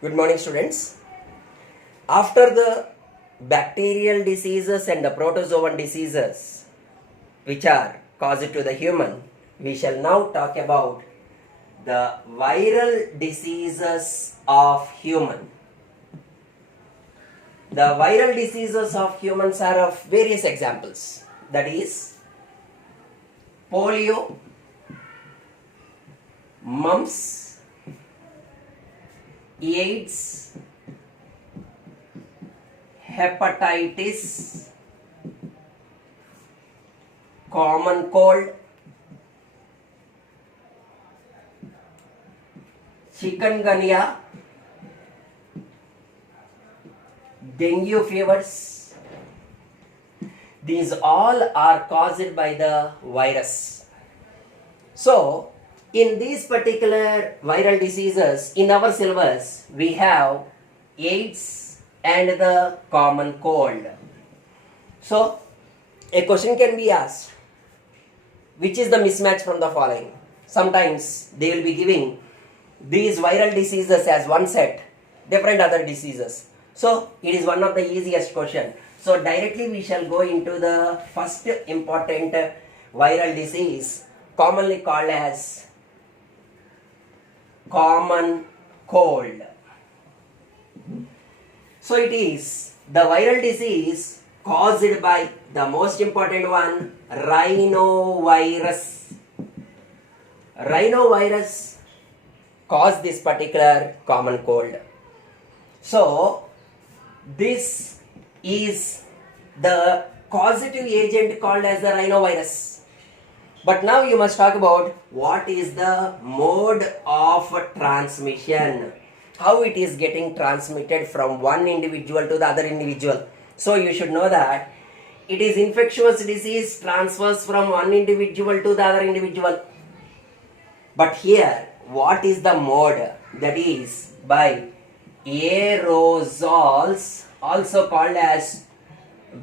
Good morning, students. After the bacterial diseases and the protozoan diseases, which are caused to the human, we shall now talk about the viral diseases of human. The viral diseases of humans are of various examples. That is, polio, mumps, AIDS, hepatitis, common cold, chikungunya, dengue fevers. These all are caused by the virus. So, in these particular viral diseases, in our syllabus, we have AIDS and the common cold. So, a question can be asked, which is the mismatch from the following? Sometimes they will be giving these viral diseases as one set, different other diseases. So, it is one of the easiest question. So, directly we shall go into the first important viral disease, commonly called as common cold. So it is the viral disease caused by the most important one, rhinovirus. Rhinovirus caused this particular common cold. So this is the causative agent called as the rhinovirus. But now you must talk about what is the mode of transmission, how it is getting transmitted from one individual to the other individual. So you should know that it is infectious disease transfers from one individual to the other individual. But here, what is the mode? That is by aerosols, also called as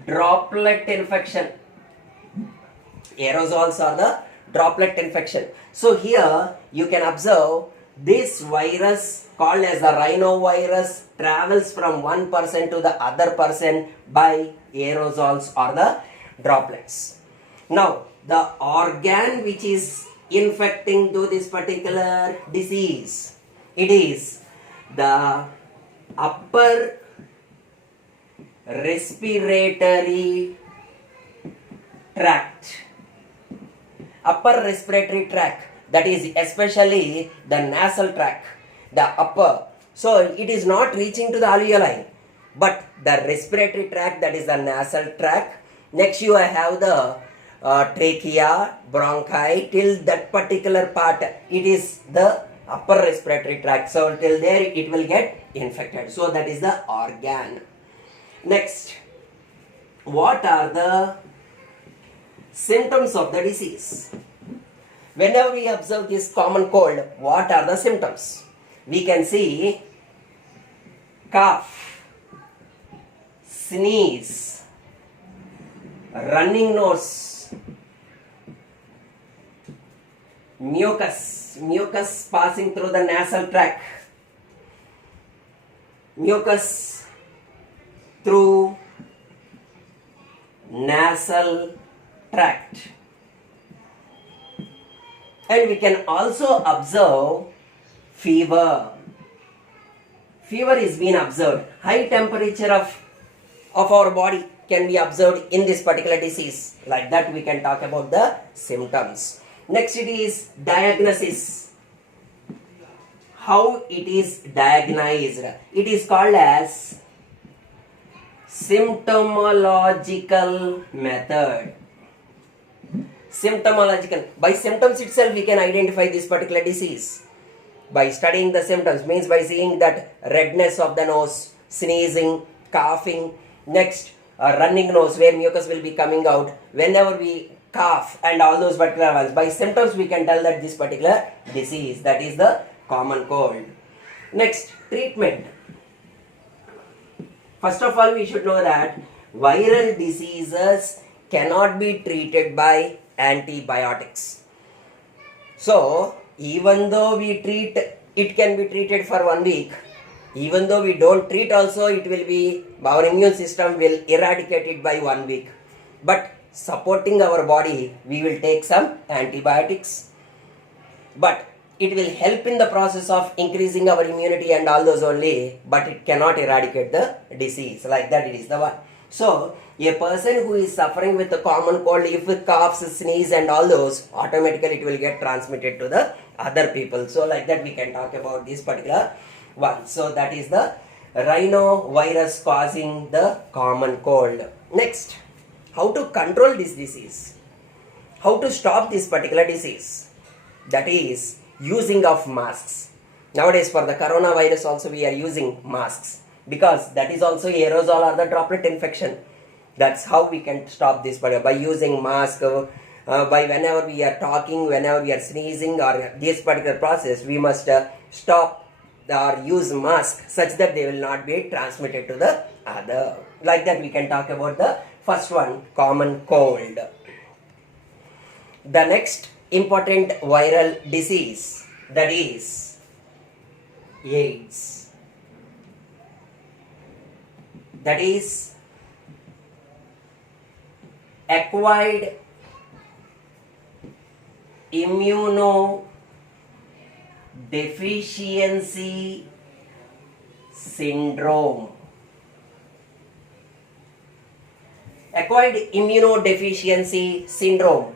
droplet infection. Aerosols are the droplet infection. So here you can observe this virus called as the rhinovirus travels from one person to the other person by aerosols or the droplets. Now the organ which is infecting to this particular disease, it is the upper respiratory tract. Upper respiratory tract, that is especially the nasal tract, the upper. So it is not reaching to the alveoli, but the respiratory tract, that is the nasal tract. Next you have the trachea, bronchi, till that particular part, it is the upper respiratory tract. So till there it will get infected. So that is the organ. Next, what are the symptoms of the disease? Whenever we observe this common cold, what are the symptoms? We can see cough, sneeze, running nose, mucus passing through the nasal tract, mucus through nasal tract. And we can also observe fever. Fever is being observed. High temperature of our body can be observed in this particular disease. Like that we can talk about the symptoms. Next it is diagnosis. How it is diagnosed? It is called as symptomological method. Symptomological. By symptoms itself we can identify this particular disease. By studying the symptoms, means by seeing that redness of the nose, sneezing, coughing. Next, running nose where mucus will be coming out. Whenever we cough and all those particular ones, by symptoms we can tell that this particular disease, that is the common cold. Next, treatment. First of all, we should know that viral diseases cannot be treated by antibiotics. So, even though we treat, it can be treated for 1 week. Even though we don't treat also, it will be, our immune system will eradicate it by 1 week. But supporting our body, we will take some antibiotics. But it will help in the process of increasing our immunity and all those only, but it cannot eradicate the disease. Like that, it is the one. So, a person who is suffering with a common cold, if it coughs, sneeze and all those, automatically it will get transmitted to the other people. So, like that we can talk about this particular one. So, that is the rhinovirus causing the common cold. Next, how to control this disease? How to stop this particular disease? That is using of masks. Nowadays for the coronavirus also we are using masks, because that is also aerosol or the droplet infection. That's how we can stop this by using mask. By whenever we are talking, whenever we are sneezing or this particular process, we must stop or use mask such that they will not be transmitted to the other. Like that we can talk about the first one, common cold. The next important viral disease, that is AIDS. That is acquired immunodeficiency syndrome. Acquired immunodeficiency syndrome.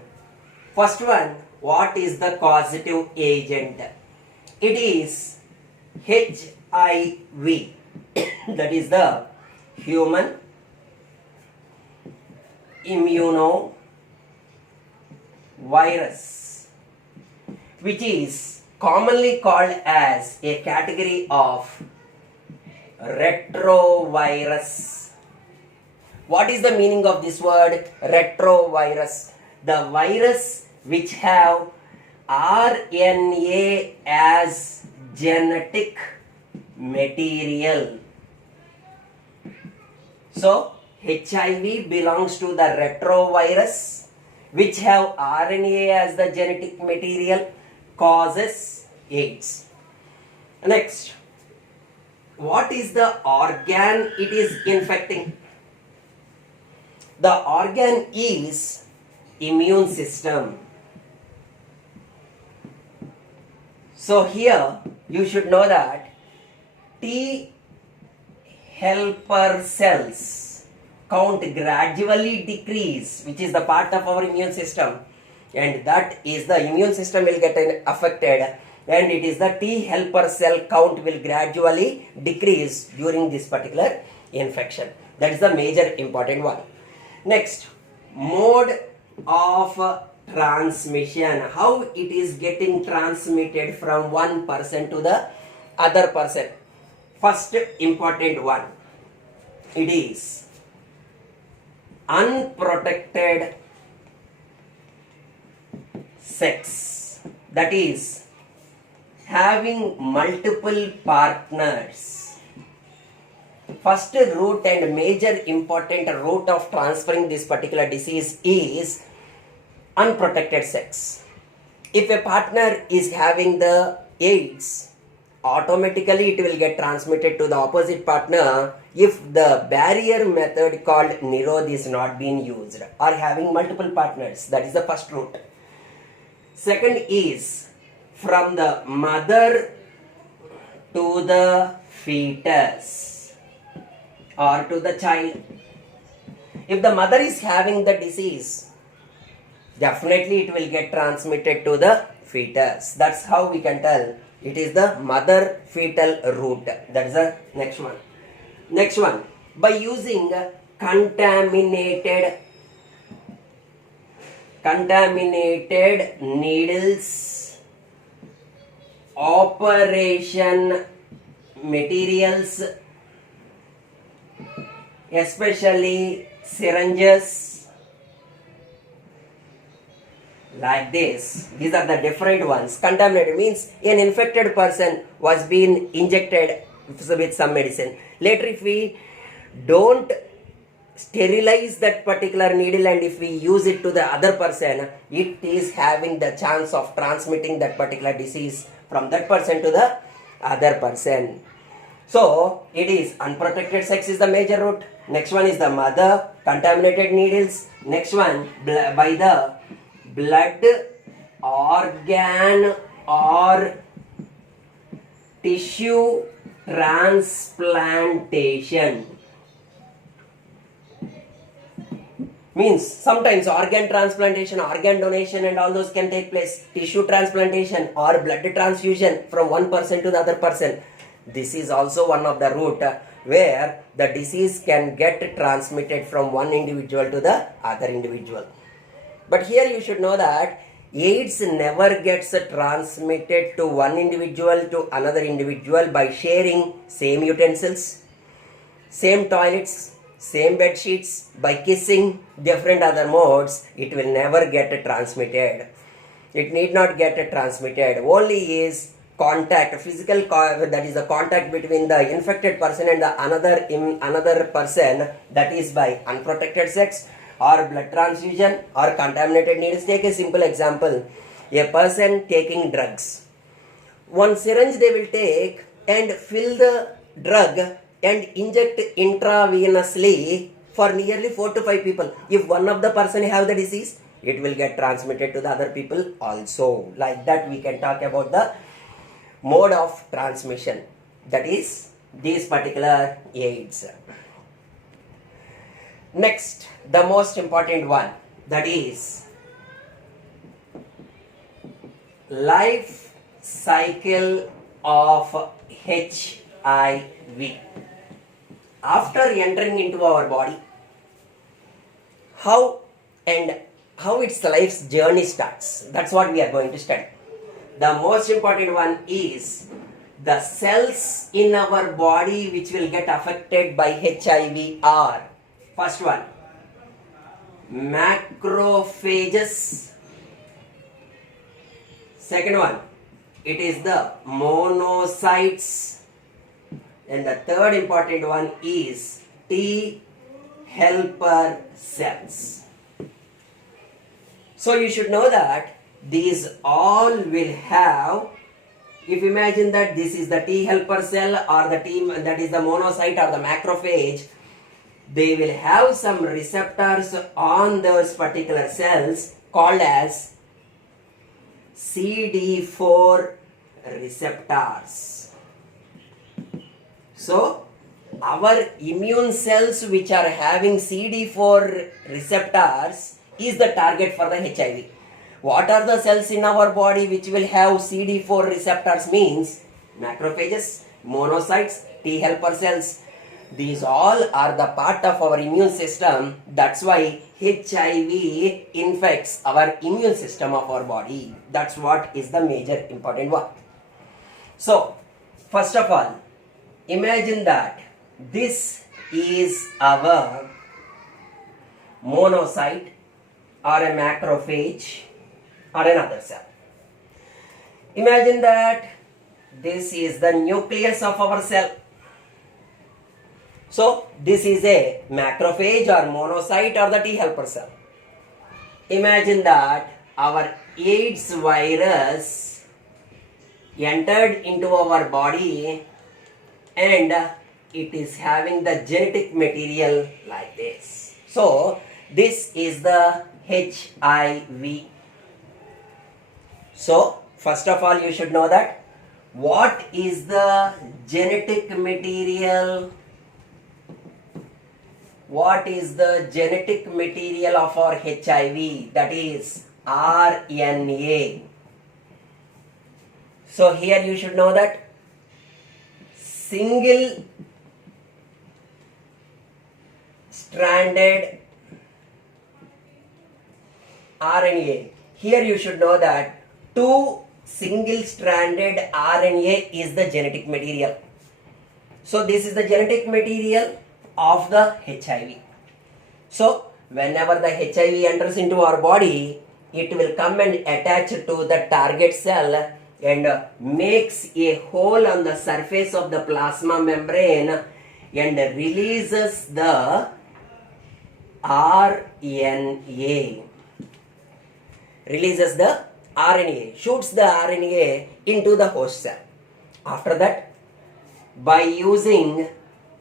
First one, what is the causative agent? It is HIV. That is the human immunovirus, which is commonly called as a category of retrovirus. What is the meaning of this word retrovirus? The virus which have RNA as genetic material. So, HIV belongs to the retrovirus which have RNA as the genetic material, causes AIDS. Next, what is the organ it is infecting? The organ is immune system. So here you should know that T helper cells count gradually decrease, which is the part of our immune system, and that is the immune system will get affected, and it is the T helper cell count will gradually decrease during this particular infection. That is the major important one. Next, mode of transmission. How it is getting transmitted from one person to the other person. First important one, it is unprotected sex. That is having multiple partners. First route and major important route of transferring this particular disease is unprotected sex. If a partner is having the AIDS, automatically it will get transmitted to the opposite partner if the barrier method called Nirod is not being used, or having multiple partners. That is the first route. Second is from the mother to the fetus or to the child. If the mother is having the disease, definitely it will get transmitted to the fetus. That's how we can tell it is the mother fetal route. That is the next one. Next one, by using contaminated needles, operation materials, especially syringes, like this. These are the different ones. Contaminated means an infected person was being injected with some medicine. Later, if we don't sterilize that particular needle and if we use it to the other person, it is having the chance of transmitting that particular disease from that person to the other person. So it is unprotected sex is the major route. Next one is the mother, contaminated needles. Next one by the blood, organ or tissue transplantation. Means sometimes organ transplantation, organ donation and all those can take place. Tissue transplantation or blood transfusion from one person to the other person. This is also one of the route where the disease can get transmitted from one individual to the other individual. But here you should know that AIDS never gets transmitted to one individual to another individual by sharing same utensils, same toilets, same bed sheets, by kissing, different other modes. It will never get transmitted. It need not get transmitted. Only is contact, physical, that is the contact between the infected person and the another person, that is by unprotected sex or blood transfusion or contaminated needles. Take a simple example. A person taking drugs. One syringe they will take and fill the drug and inject intravenously for nearly 4 to 5 people. If one of the person have the disease, it will get transmitted to the other people also. Like that we can talk about the mode of transmission, that is this particular AIDS. Next, the most important one, that is life cycle of HIV. After entering into our body, how its life's journey starts. That's what we are going to study. The most important one is the cells in our body which will get affected by HIV are, first one, macrophages. Second one, it is the monocytes. And the third important one is T helper cells. So you should know that these all will have, if you imagine that this is the T helper cell or the T, that is the monocyte or the macrophage, they will have some receptors on those particular cells called as CD4 receptors. So our immune cells which are having CD4 receptors is the target for the HIV. What are the cells in our body which will have CD4 receptors? Means macrophages, monocytes, T helper cells. These all are the part of our immune system. That's why HIV infects our immune system of our body. That's what is the major important one. So, first of all, imagine that this is our monocyte or a macrophage or another cell. Imagine that this is the nucleus of our cell. So this is a macrophage or monocyte or the T helper cell. Imagine that our AIDS virus entered into our body and it is having the genetic material like this. So this is the HIV. So first of all you should know that what is the genetic material? What is the genetic material of our HIV? That is RNA. So here you should know that single stranded RNA. Here you should know that 2 single stranded RNA is the genetic material. So this is the genetic material of the HIV. So whenever the HIV enters into our body, it will come and attach to the target cell and makes a hole on the surface of the plasma membrane and releases the RNA. Releases the RNA, shoots the RNA into the host cell. After that, by using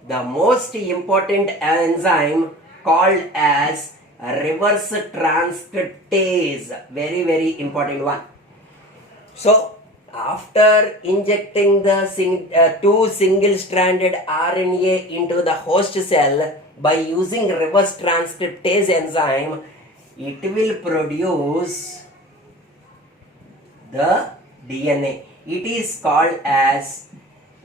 the most important enzyme called as reverse transcriptase. Very, very important one. So, after injecting the two single-stranded RNA into the host cell by using reverse transcriptase enzyme, it will produce the DNA. It is called as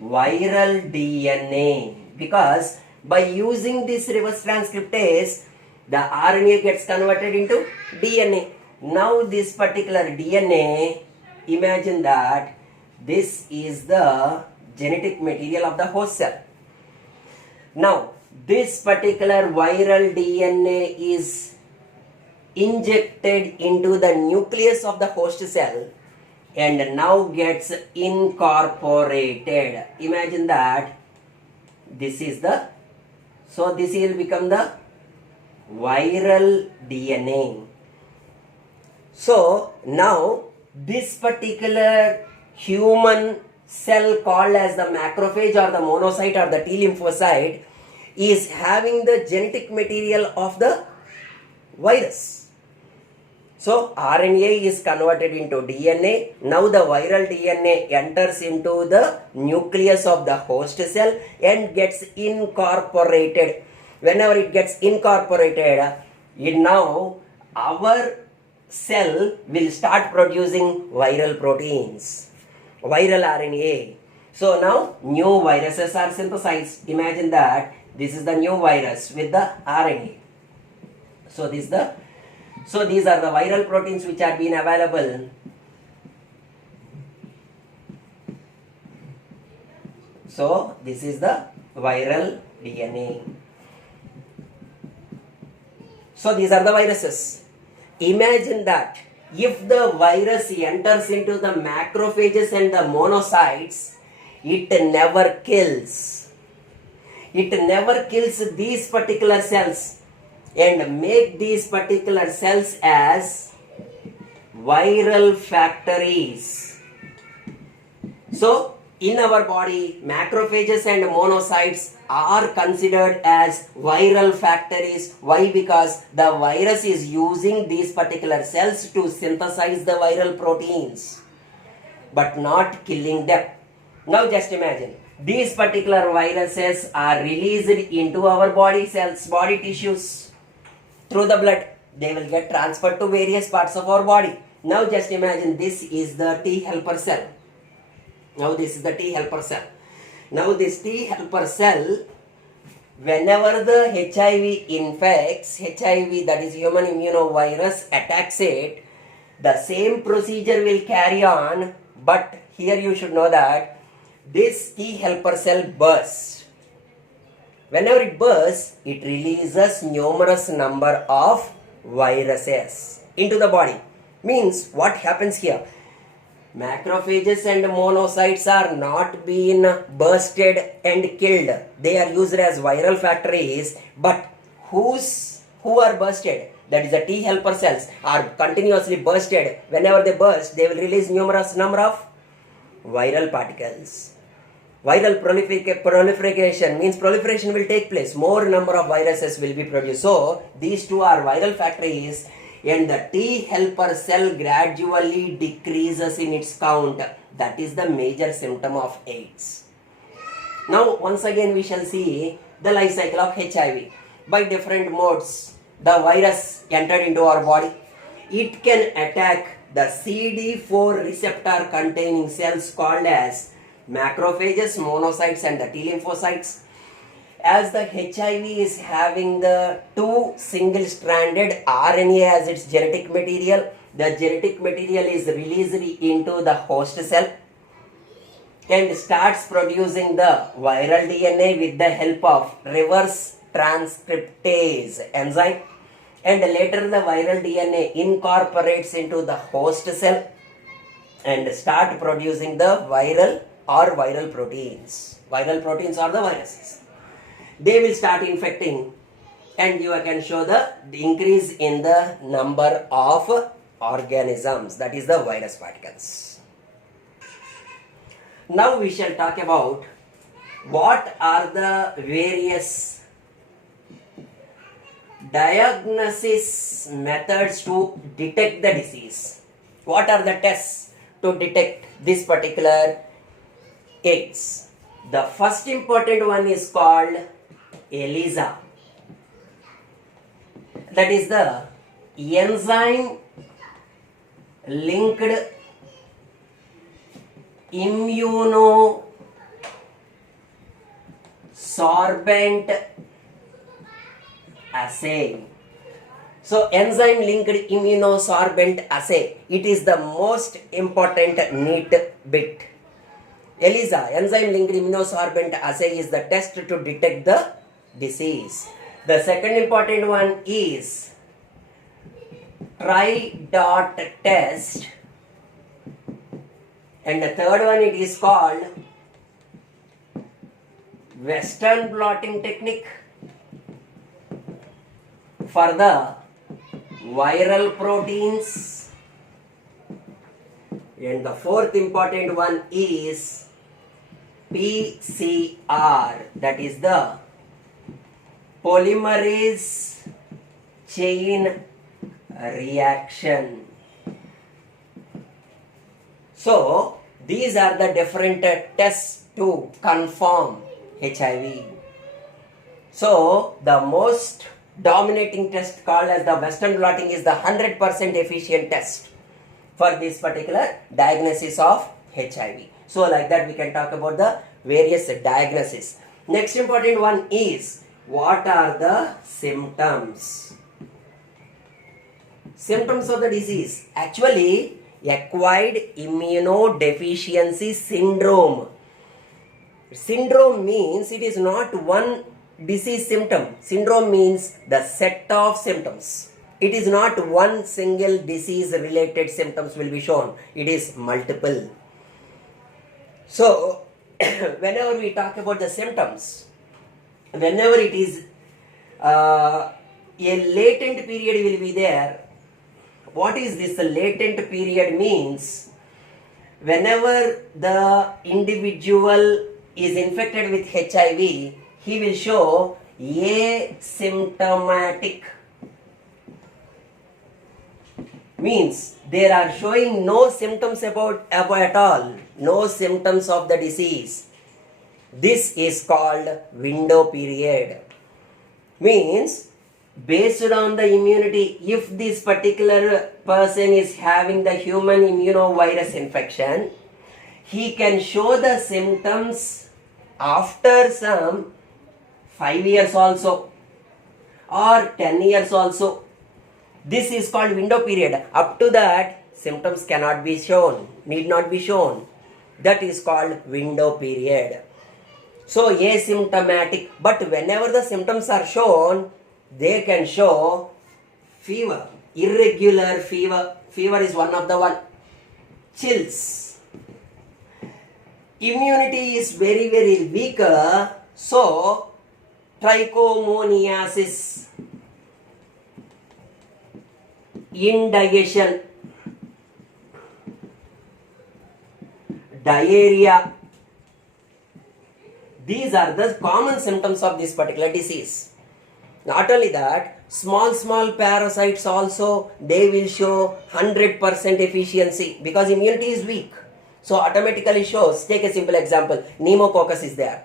viral DNA because by using this reverse transcriptase, the RNA gets converted into DNA. Now this particular DNA, imagine that this is the genetic material of the host cell. Now this particular viral DNA is injected into the nucleus of the host cell and now gets incorporated. Imagine that this is the, so this will become the viral DNA. So now this particular human cell called as the macrophage or the monocyte or the T lymphocyte is having the genetic material of the virus. So RNA is converted into DNA. Now the viral DNA enters into the nucleus of the host cell and gets incorporated. Whenever it gets incorporated, now our cell will start producing viral proteins, viral RNA. So now new viruses are synthesized. Imagine that this is the new virus with the RNA. So these are the viral proteins which are being available. So this is the viral DNA. So these are the viruses. Imagine that if the virus enters into the macrophages and the monocytes, it never kills. It never kills these particular cells and make these particular cells as viral factories. So in our body, macrophages and monocytes are considered as viral factories. Why? Because the virus is using these particular cells to synthesize the viral proteins, but not killing them. Now just imagine, these particular viruses are released into our body cells, body tissues, through the blood. They will get transferred to various parts of our body. Now just imagine, this is the T helper cell. Now this is the T helper cell. Now this T helper cell, whenever the HIV infects, HIV, that is human immunovirus, attacks it, the same procedure will carry on, but here you should know that this T helper cell bursts. Whenever it bursts, it releases numerous number of viruses into the body. Means what happens here? Macrophages and monocytes are not being bursted and killed. They are used as viral factories. But who are bursted? That is the T helper cells are continuously bursted. Whenever they burst, they will release numerous number of viral particles. Viral proliferation means proliferation will take place. More number of viruses will be produced. So these two are viral factories. And the T helper cell gradually decreases in its count. That is the major symptom of AIDS. Now once again we shall see the life cycle of HIV. By different modes, the virus entered into our body. It can attack the CD4 receptor containing cells called as macrophages, monocytes and the T lymphocytes. As the HIV is having the two single-stranded RNA as its genetic material, the genetic material is released into the host cell and starts producing the viral DNA with the help of reverse transcriptase enzyme, and later the viral DNA incorporates into the host cell and start producing the viral proteins. Viral proteins are the viruses. They will start infecting and you can show the increase in the number of organisms, that is the virus particles. Now we shall talk about What are the various diagnosis methods to detect the disease? What are the tests to detect this particular AIDS? The first important one is called ELISA. That is the enzyme linked immunosorbent assay. So enzyme linked immunosorbent assay, it is the most important neat bit. ELISA, enzyme linked immunosorbent assay, is the test to detect the disease. The second important one is Tri-dot test, and the third one it is called Western blotting technique for the viral proteins, and the fourth important one is PCR, that is the polymerase chain reaction. So these are the different tests to confirm HIV. So the most dominating test called as the Western blotting is the 100% efficient test for this particular diagnosis of HIV. So like that we can talk about the various diagnoses. Next important one is, what are the symptoms? Symptoms of the disease. Actually, acquired immunodeficiency syndrome. Syndrome means it is not one disease symptom. Syndrome means the set of symptoms. It is not one single disease related symptoms will be shown. It is multiple. So, whenever we talk about the symptoms, whenever it is a latent period will be there. What is this? The latent period means whenever the individual is infected with HIV, he will show asymptomatic. Means they are showing no symptoms about at all, no symptoms of the disease. This is called window period. Means based on the immunity, if this particular person is having the human immunovirus infection, he can show the symptoms after some 5 years also or 10 years also. This is called window period. Up to that, symptoms cannot be shown, need not be shown. That is called window period. So asymptomatic, but whenever the symptoms are shown, they can show fever, irregular fever. Fever is one of the one. Chills. Immunity is very, very weaker. So trichomoniasis, indigestion, diarrhea. These are the common symptoms of this particular disease. Not only that, small parasites also, they will show 100% efficiency because immunity is weak. So automatically shows, take a simple example, pneumococcus is there.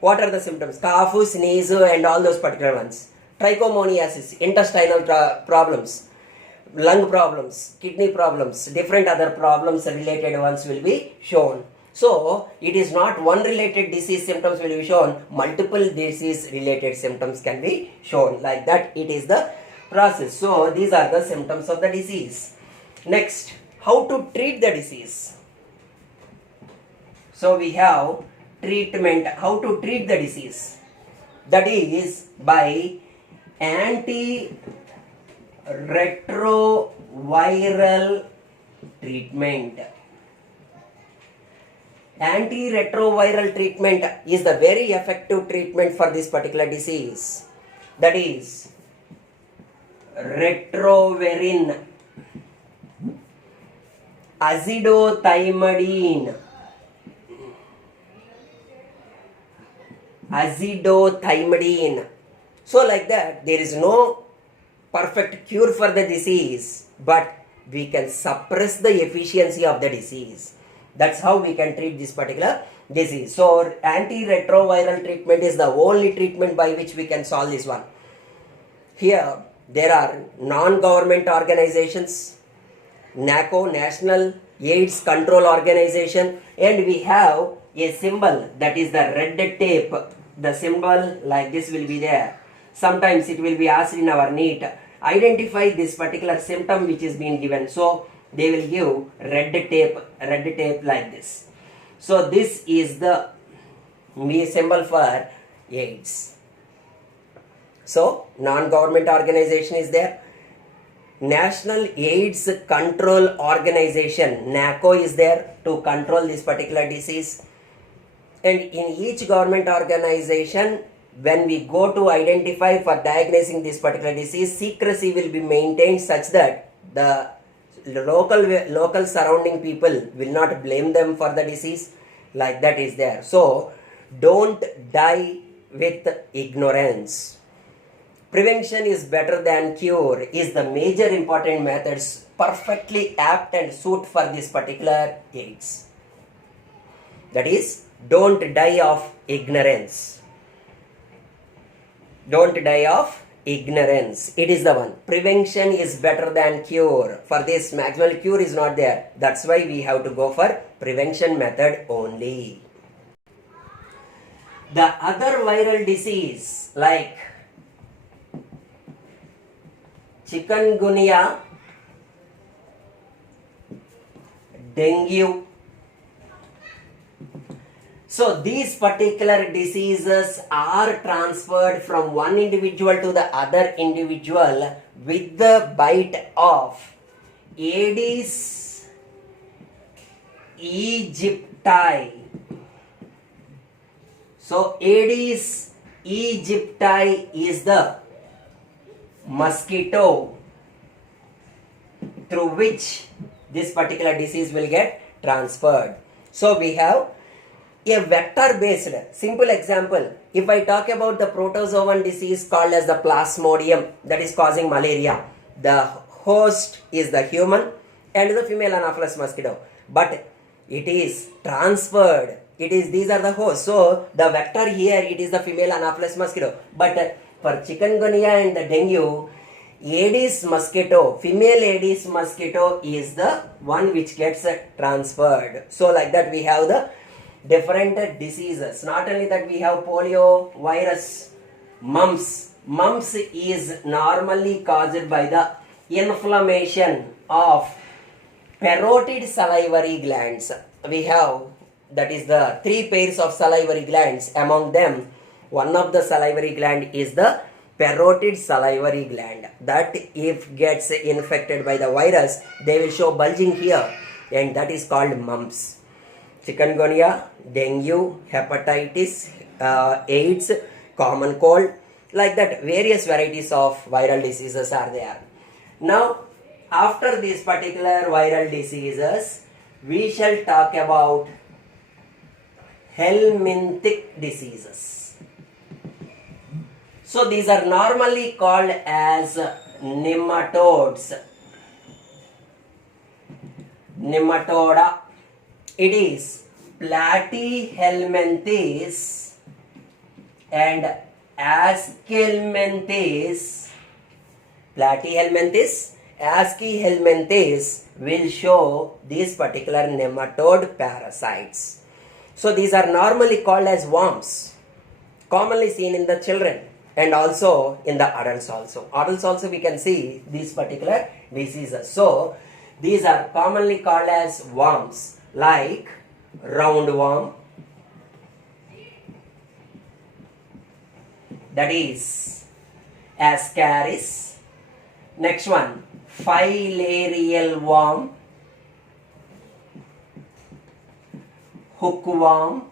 What are the symptoms? Cough, sneeze and all those particular ones. Trichomoniasis, intestinal problems, lung problems, kidney problems, different other problems related ones will be shown. So, it is not one related disease symptoms will be shown, multiple disease related symptoms can be shown. Like that, it is the process. So, these are the symptoms of the disease. Next, how to treat the disease? So, we have treatment, how to treat the disease. That is by antiretroviral treatment. Antiretroviral treatment is the very effective treatment for this particular disease. That is retrovirin, azidothymidine, azithromycin. So like that, there is no perfect cure for the disease, but we can suppress the efficiency of the disease. That's how we can treat this particular disease. So antiretroviral treatment is the only treatment by which we can solve this one. Here there are non-government organizations, NACO, National AIDS Control Organization, and we have a symbol that is the red tape. The symbol like this will be there. Sometimes it will be asked in our NEET, identify this particular symptom which is being given. So they will give red tape like this. So this is the symbol for AIDS. So non-government organization is there. National AIDS Control Organization, NACO, is there to control this particular disease. And in each government organization, when we go to identify for diagnosing this particular disease, secrecy will be maintained such that the local surrounding people will not blame them for the disease. Like that is there. So don't die with ignorance. Prevention is better than cure is the major important methods perfectly apt and suit for this particular AIDS. That is, don't die of ignorance. Don't die of ignorance. It is the one. Prevention is better than cure. For this, maximal cure is not there. That's why we have to go for prevention method only. The other viral disease like chikungunya, dengue. So these particular diseases are transferred from one individual to the other individual with the bite of Aedes aegypti. So Aedes aegypti is the mosquito through which this particular disease will get transferred. So we have a vector based simple example. If I talk about the protozoan disease called as the plasmodium that is causing malaria, the host is the human and the female Anopheles mosquito, but it is transferred. These are the hosts. So the vector here, it is the female Anopheles mosquito, but for chikungunya and the dengue, Aedes mosquito, female Aedes mosquito is the one which gets transferred. So like that we have the different diseases. Not only that, we have polio virus, mumps. Mumps is normally caused by the inflammation of parotid salivary glands. We have, that is the 3 pairs of salivary glands. Among them, one of the salivary gland is the parotid salivary gland. That if gets infected by the virus, they will show bulging here, and that is called mumps. Chikungunya, dengue, hepatitis, AIDS, common cold, like that various varieties of viral diseases are there. Now, after these particular viral diseases, we shall talk about helminthic diseases. So these are normally called as nematodes. Nematoda. It is Platyhelminthes and Aschelminthes. Platyhelminthes, Aschelminthes will show these particular nematode parasites. So these are normally called as worms, commonly seen in the children and also in the adults also. Adults also we can see these particular diseases. So these are commonly called as worms, like roundworm, that is Ascaris. Next one, filarial worm, hookworm,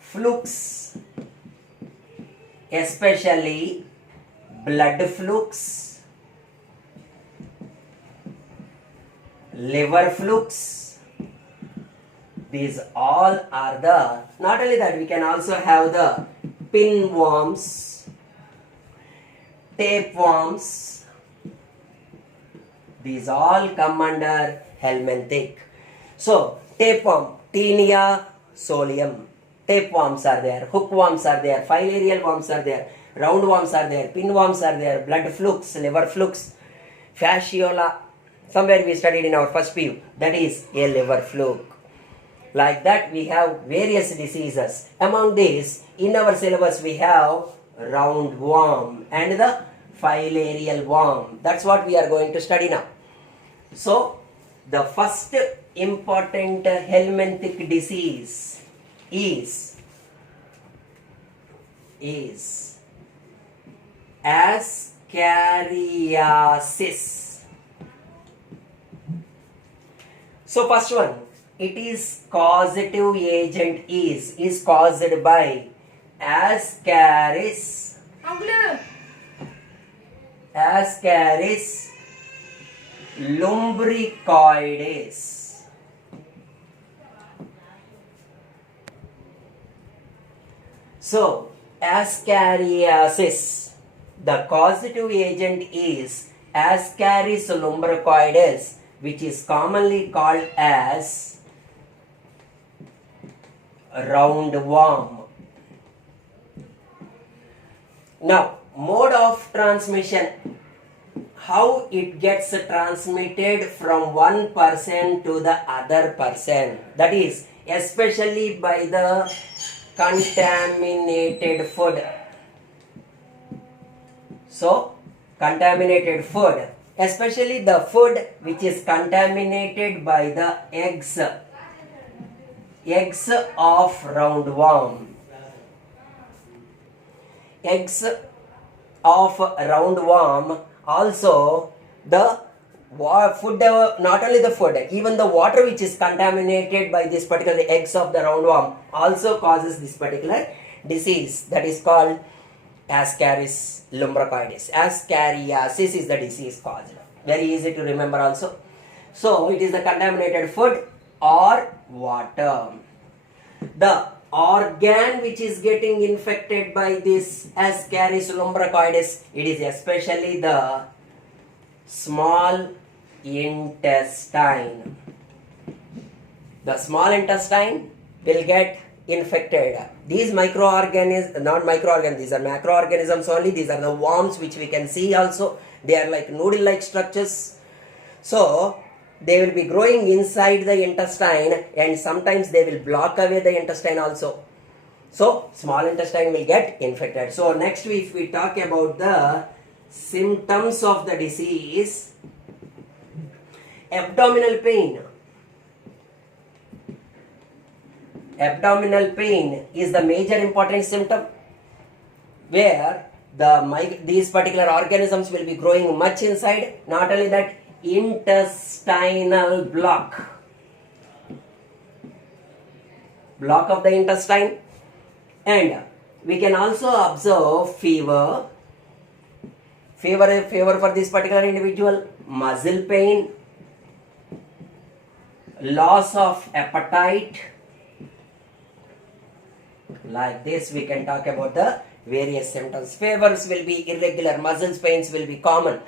flukes, especially blood flukes, liver flukes, These all are the, not only that, we can also have the pinworms, tapeworms. These all come under helminthic. So, tapeworm, Taenia solium. Tapeworms are there, hookworms are there, filarial worms are there, roundworms are there, pinworms are there, blood flukes, liver flukes, fasciola. Somewhere we studied in our first PU, that is a liver fluke. Like that, we have various diseases. Among these, in our syllabus, we have roundworm and the filarial worm. That's what we are going to study now. So, the first important helminthic disease is ascariasis. So first one, it is causative agent is caused by Ascaris lumbricoides. So, ascariasis, the causative agent is Ascaris lumbricoides, which is commonly called as roundworm. Now, mode of transmission, how it gets transmitted from one person to the other person, that is especially by the contaminated food. So, contaminated food, especially the food which is contaminated by the eggs of roundworm. Eggs of roundworm, also the food, not only the food, even the water which is contaminated by this particular eggs of the roundworm also causes this particular disease, that is called Ascaris lumbricoides. Ascariasis is the disease caused. Very easy to remember also. So it is the contaminated food or water. The organ which is getting infected by this Ascaris lumbricoides, it is especially the small intestine. The small intestine will get infected. These microorganisms, not microorganisms, these are macroorganisms only. These are the worms which we can see also. They are like noodle-like structures. So, they will be growing inside the intestine and sometimes they will block away the intestine also. So, small intestine will get infected. So, next if we talk about the symptoms of the disease, abdominal pain. Abdominal pain is the major important symptom where these particular organisms will be growing much inside. Not only that, intestinal block of the intestine, and we can also observe fever for this particular individual, muscle pain, loss of appetite. Like this, we can talk about the various symptoms. Fevers will be irregular, muscle pains will be common,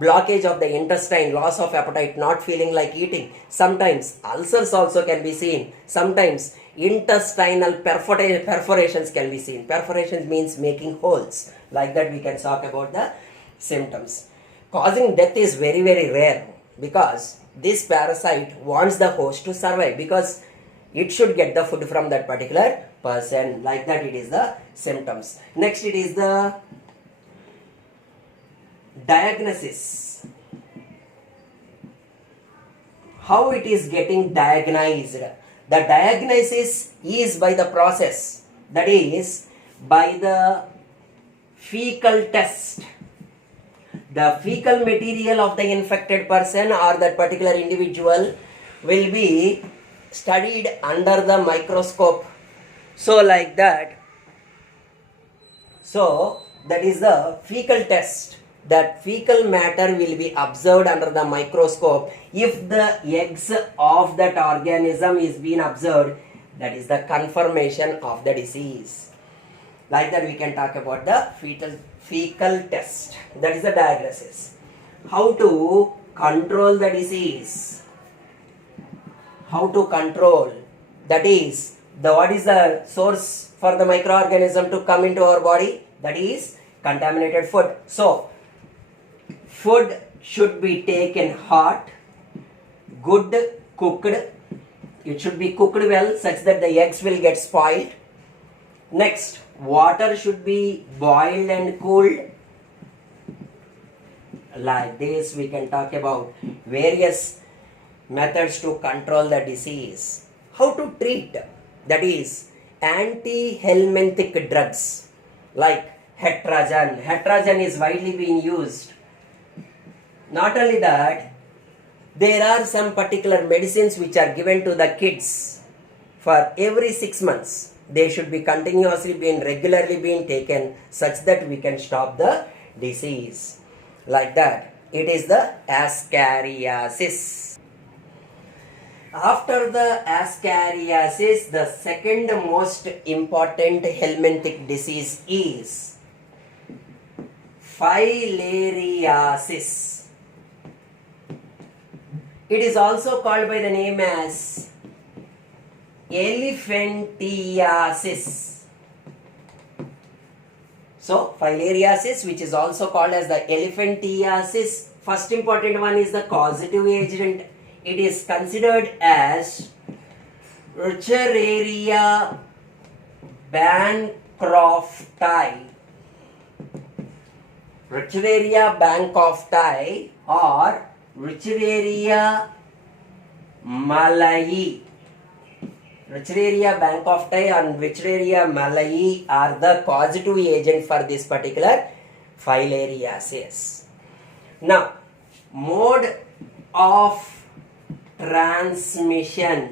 blockage of the intestine, loss of appetite, not feeling like eating. Sometimes ulcers also can be seen. Sometimes intestinal perforations can be seen. Perforations means making holes. Like that, we can talk about the symptoms. Causing death is very, very rare because this parasite wants the host to survive because it should get the food from that particular person. Like that, it is the symptoms. Next, it is the diagnosis. How it is getting diagnosed? The diagnosis is by the process, that is by the fecal test. The fecal material of the infected person or that particular individual will be studied under the microscope. So like that. So that is the fecal test. that fecal matter will be observed under the microscope. If the eggs of that organism is being observed, that is the confirmation of the disease. Like that we can talk about the fecal test. That is the diagnosis. How to control the disease? How to control? That is, what is the source for the microorganism to come into our body? That is contaminated food. So, food should be taken hot, good cooked. It should be cooked well such that the eggs will get spoiled. Next, water should be boiled and cooled. Like this, we can talk about various methods to control the disease. How to treat? That is, anti-helminthic drugs like hetragen. Hetragen is widely being used. Not only that, there are some particular medicines which are given to the kids for every 6 months. They should be continuously regularly being taken such that we can stop the disease. Like that, it is the ascariasis. After the ascariasis, the second most important helminthic disease is filariasis. It is also called by the name as elephantiasis. So, filariasis, which is also called as the elephantiasis, first important one is the causative agent. It is considered as Wuchereria bancrofti. Wuchereria bancrofti or Wuchereria malayi. Wuchereria bancrofti and Wuchereria malayi are the causative agent for this particular filariasis. Now, mode of transmission.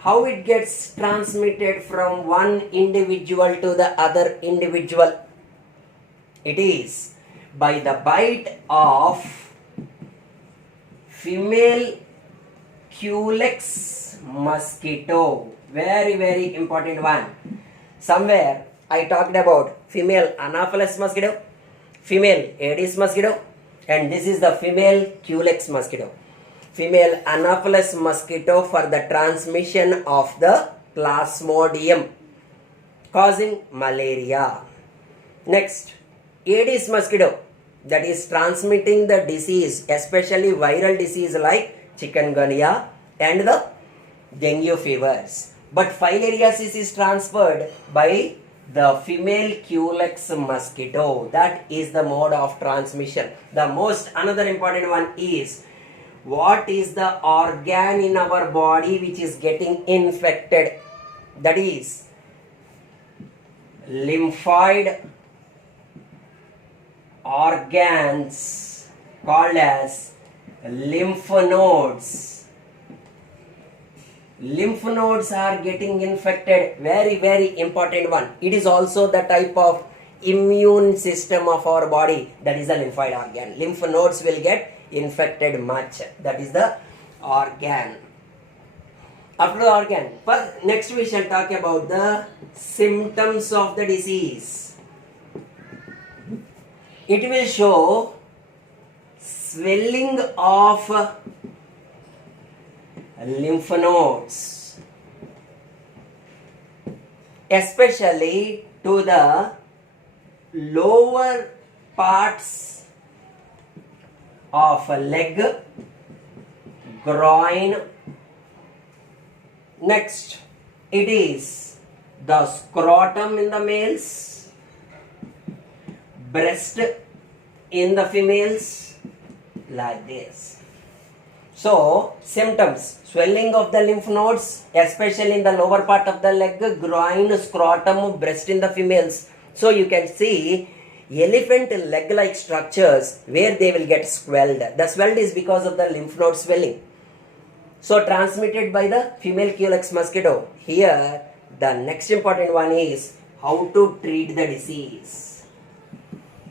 How it gets transmitted from one individual to the other individual? It is by the bite of female Culex mosquito. Very, very important one. Somewhere I talked about female Anopheles mosquito, female Aedes mosquito, and this is the female Culex mosquito. Female Anopheles mosquito for the transmission of the plasmodium causing malaria. Next, Aedes mosquito, that is transmitting the disease, especially viral disease like chikungunya and the dengue fevers. But filariasis is transferred by the female Culex mosquito. That is the mode of transmission. The most another important one is, what is the organ in our body which is getting infected? That is lymphoid organs called as lymph nodes. Lymph nodes are getting infected. Very, very important one. It is also the type of immune system of our body. That is the lymphoid organ. Lymph nodes will get infected much. That is the organ. After the organ, next we shall talk about the symptoms of the disease. It will show swelling of lymph nodes, especially to the lower parts of a leg, groin. Next, it is the scrotum in the males, breast in the females, like this. So, symptoms: swelling of the lymph nodes, especially in the lower part of the leg, groin, scrotum, breast in the females. So, you can see elephant leg-like structures where they will get swelled. The swelled is because of the lymph node swelling. So transmitted by the female Culex mosquito. Here the next important one is how to treat the disease.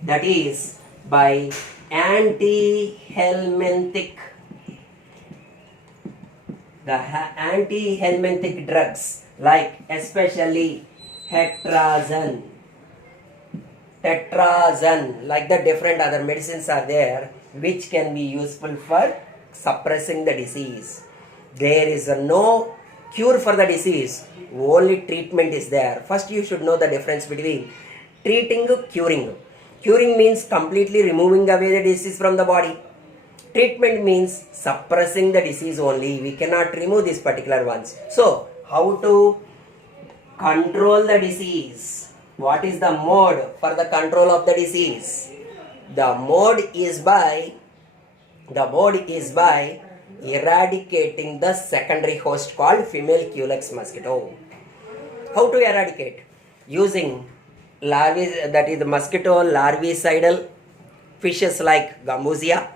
That is by anti-helminthic. The anti-helminthic drugs like especially tetrazine, like the different other medicines are there which can be useful for suppressing the disease. There is no cure for the disease, only treatment is there. First you should know the difference between treating, curing. Curing means completely removing away the disease from the body. Treatment means suppressing the disease only. We cannot remove these particular ones. So how to control the disease? What is the mode for the control of the disease? The mode is by eradicating the secondary host called female Culex mosquito. How to eradicate? Using larvae, that is the mosquito larvicidal fishes like Gambusia,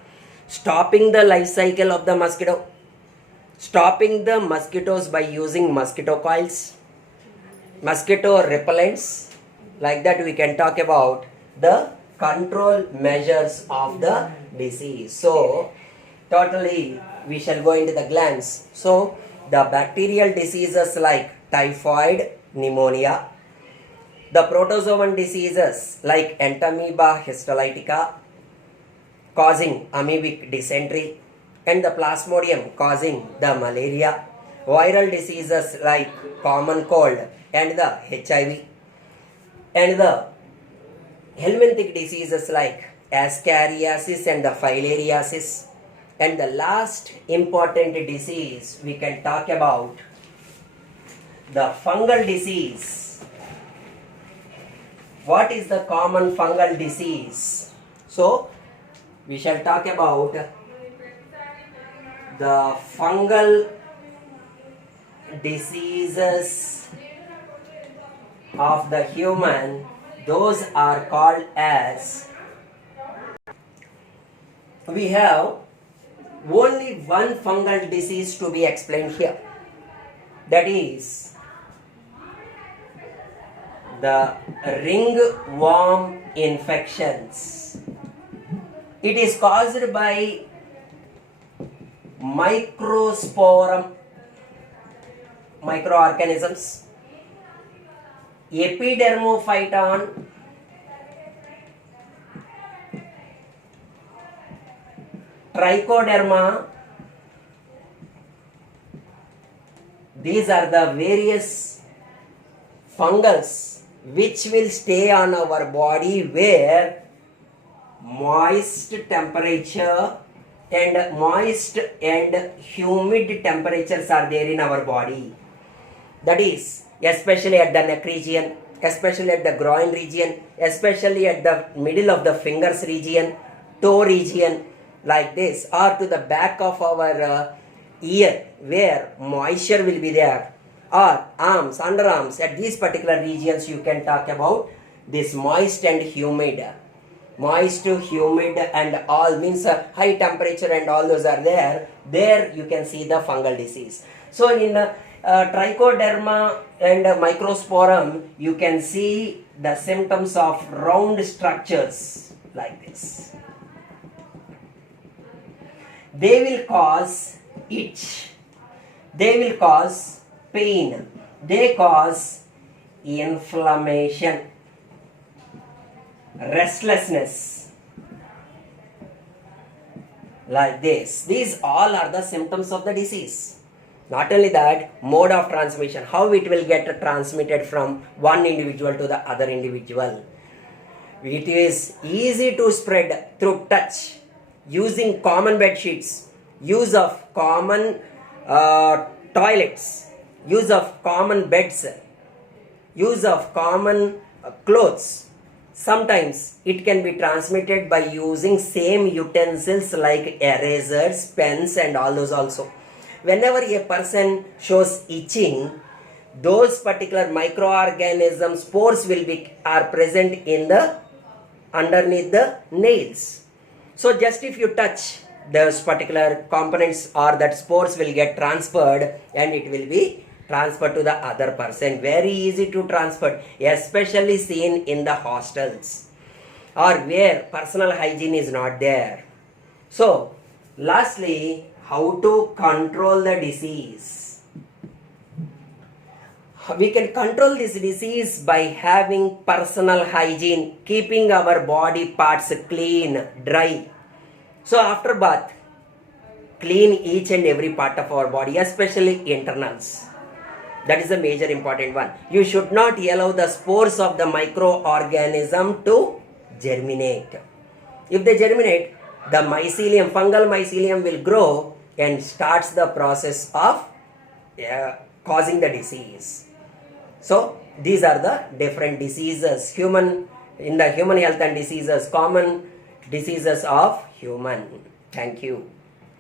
stopping the life cycle of the mosquito, stopping the mosquitoes by using mosquito coils, mosquito repellents. Like that we can talk about the control measures of the disease. So totally we shall go into the glance. So the bacterial diseases like typhoid, pneumonia, the protozoan diseases like entamoeba histolytica causing amoebic dysentery, and the plasmodium causing the malaria, viral diseases like common cold and the HIV, and the helminthic diseases like ascariasis and the filariasis. And the last important disease we can talk about, the fungal disease. What is the common fungal disease? So we shall talk about the fungal diseases of the human. Those are called as, we have only one fungal disease to be explained here, that is the ringworm infections. It is caused by microsporum microorganisms, epidermophyton, trichoderma. These are the various fungus which will stay on our body where moist temperature and moist and humid temperatures are there in our body. That is especially at the neck region, especially at the groin region, especially at the middle of the fingers region, toe region, like this, or to the back of our ear where moisture will be there, or arms, underarms, at these particular regions you can talk about this moist and humid. Moist, humid and all means high temperature and all those are there. There you can see the fungal disease. So in trichoderma and microsporum you can see the symptoms of round structures like this. They will cause itch, they will cause pain, they cause inflammation, restlessness, like this. These all are the symptoms of the disease. Not only that, mode of transmission, how it will get transmitted from one individual to the other individual. It is easy to spread through touch, using common bed sheets, use of common toilets, use of common beds, use of common clothes. Sometimes it can be transmitted by using same utensils like erasers, pens and all those also. Whenever a person shows itching, those particular microorganisms, spores are present in the underneath the nails. So just if you touch those particular components or that spores will get transferred and it will be transferred to the other person. Very easy to transfer, especially seen in the hostels. or where personal hygiene is not there. So, lastly, how to control the disease? We can control this disease by having personal hygiene, keeping our body parts clean, dry. So after bath, clean each and every part of our body, especially internals. That is a major important one. You should not allow the spores of the microorganism to germinate. If they germinate, the mycelium, fungal mycelium will grow and starts the process of causing the disease. So these are the different diseases, in the human health and diseases, common diseases of human. Thank you.